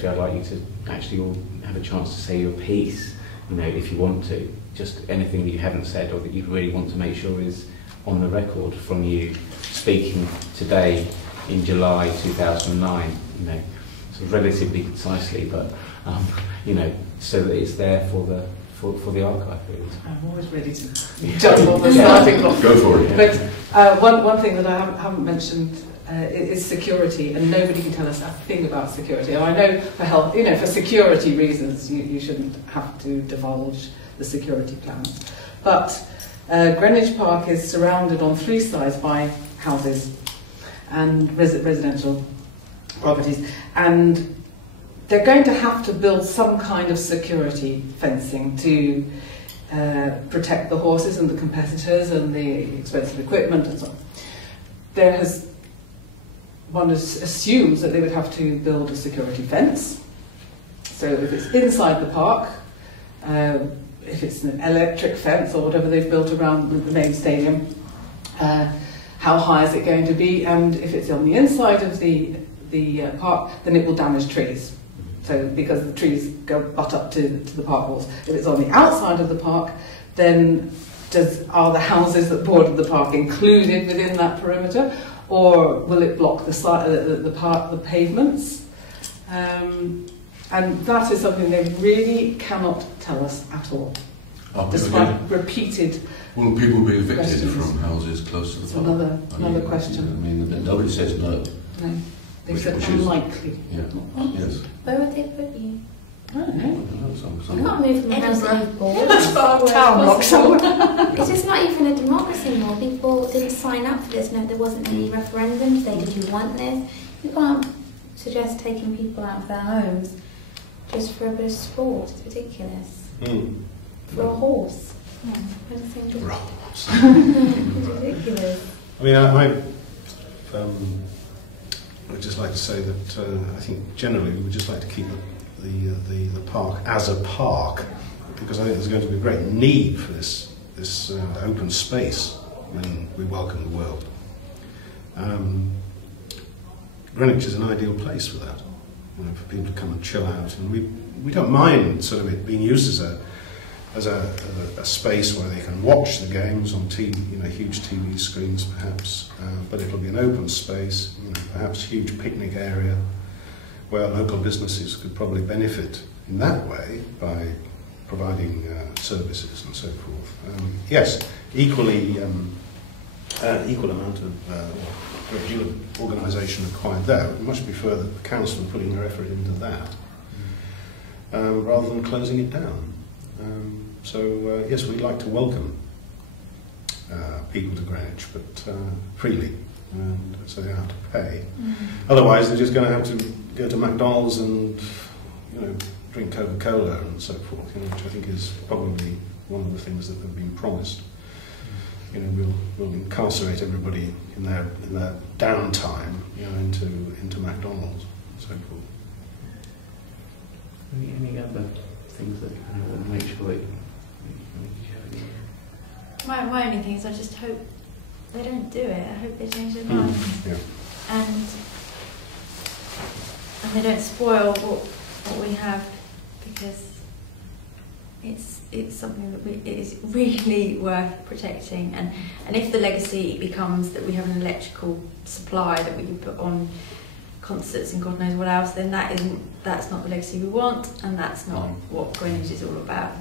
I'd like you to actually all have a chance to say your piece, if you want to. Just anything that you haven't said or that you really want to make sure is on the record from you speaking today in July 2009, sort of relatively concisely, but, so that it's there for the archive. Really. I'm always ready to jump on the starting block. Go for it. But one thing that I haven't mentioned is security, and nobody can tell us a thing about security. And I know for health, for security reasons, you shouldn't have to divulge the security plans. But Greenwich Park is surrounded on 3 sides by houses and residential properties, and they're going to have to build some kind of security fencing to protect the horses and the competitors and the expensive equipment and so on. One assumes that they would have to build a security fence. So if it's inside the park, if it's an electric fence or whatever they've built around the main stadium, how high is it going to be? And if it's on the inside of the park, then it will damage trees. So because the trees butt up to the park walls. If it's on the outside of the park, then are the houses that border the park included within that perimeter, or will it block the pavements? And that is something they really cannot tell us at all, despite repeated. Will people be evicted questions from houses close to the park? Another question. I mean, nobody says no. No, they said unlikely. Yeah. Yes. Where would they put you? I don't know. You can't move from house to house. Town block somewhere. It's just not even a democracy anymore. People didn't sign up for this. No, there wasn't any referendum. Did you want this? You can't suggest taking people out of their homes just for a bit of sport. It's ridiculous. For a horse. Yeah, for a horse. It's ridiculous. I mean, I'd just like to say that I think generally we would just like to keep the park as a park, because I think there's going to be a great need for this open space when we welcome the world. Greenwich is an ideal place for that, for people to come and chill out, and we don't mind sort of it being used as a space where they can watch the games on TV, huge TV screens perhaps, but it'll be an open space, perhaps huge picnic area where local businesses could probably benefit in that way by providing services and so forth. Yes, equal amount of great deal of organisation required there. It must be further the council putting their effort into that rather than closing it down. Yes, we'd like to welcome people to Greenwich, but freely, and so they have to pay. Otherwise, they're just going to have to go to McDonald's and drink Coca-Cola and so forth, which I think is probably one of the things that have been promised. We'll incarcerate everybody in their downtime, into McDonald's and so forth. Any other things that you want to make sure that my only thing is I just hope they don't do it. I hope they change their mind. And they don't spoil what we have, because it's something that it is really worth protecting. And if the legacy becomes that we have an electrical supply that we can put on concerts and God knows what else, then that's not the legacy we want, and that's not what Greenwich is all about.